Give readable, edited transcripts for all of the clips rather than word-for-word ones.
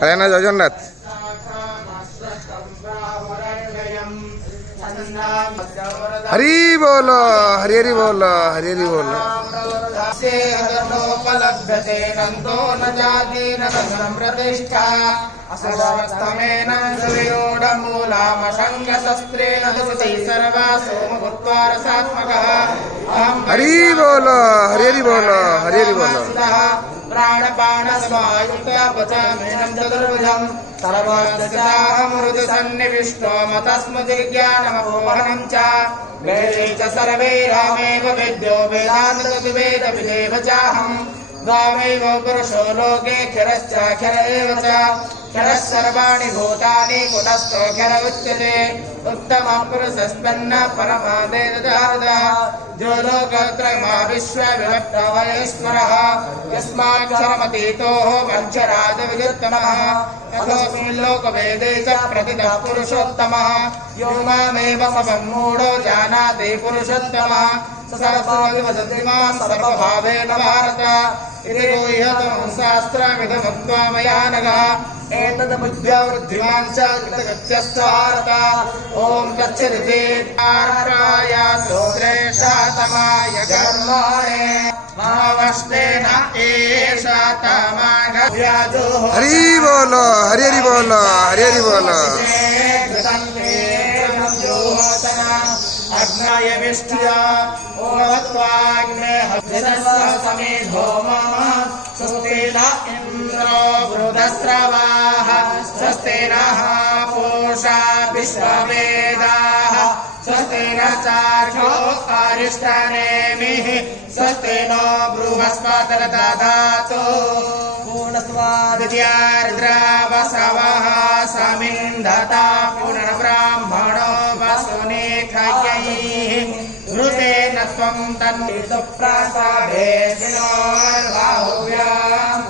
कल्याण जगन्नाथ हरि बोलो हरि हरि बोलो हरि हरि बोलो उपलभ्यते नंदो न जाति न प्रतिष्ठा असमस्तमेन सुविरूढमूलामशङ्कशस्त्रेण दुषितैः सर्वा सोमभूत्वारसात्मकः हरि बोलो हरि हरि बोलो हरि हरि बोलो प्राणपाणसमायुक्तपचामेनं चतुर्भुजं सर्वस्याहमृदुसन्निविष्टो मतस्मृतिर्ज्ञानमपोहनं च वेदे च सर्वैरामेव वेद्यो वेदान्ततद्वेदविदेव चाहं द्वावैव पुरुषो लोके क्षरश्चाक्षर एव च क्षरः सर्वाणि भूतानि कुटस्थोऽक्षर उच्यते उत्तमः पुरुषस्पन्न परमादेवतारदः जो लोकत्रयमा विश्वविभक्तवयेश्वरः यस्माक्षरमतीतोः वंशराजविजुत्तमः यथोऽस्मिन् लोकवेदे च प्रतितः पुरुषोत्तमः यो मामेव सम्मूढो जानाति पुरुषोत्तमः सर्वभावेन सर्वभावेन भारत इति गुह्यतमं शास्त्रमिदमुक्त्वा मया नघः एतद्बुद्ध्यावृद्धिमान् च कृतकृत्यस्य भारत ॐ गच्छति आर्याय श्रेष्ठतमाय कर्मणे मावष्टेन एषा तमाघव्याजो हरि बोलो हरि हरि बोलो हरि हरि बोलो अग्नय विष्ठिया ओवत्वाग्ने हव्यस्य समेधो मम स्वस्ति न इन्द्रो बृहस्रवाः स्वस्ति नः पूषा विश्ववेदाः स्वस्ति न चार्यो अरिष्टनेमिः स्वस्ति नो बृहस्पतिर्दधातु पूर्णस्वादित्यार्द्रावसवः समिन्धता पुनर्ब्राह्मणो वसुनेखयैः ऋतेन त्वं तन्निदुप्रासादे शिनोर्बाहुभ्यां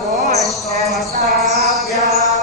गोष्ठमस्ताभ्याम्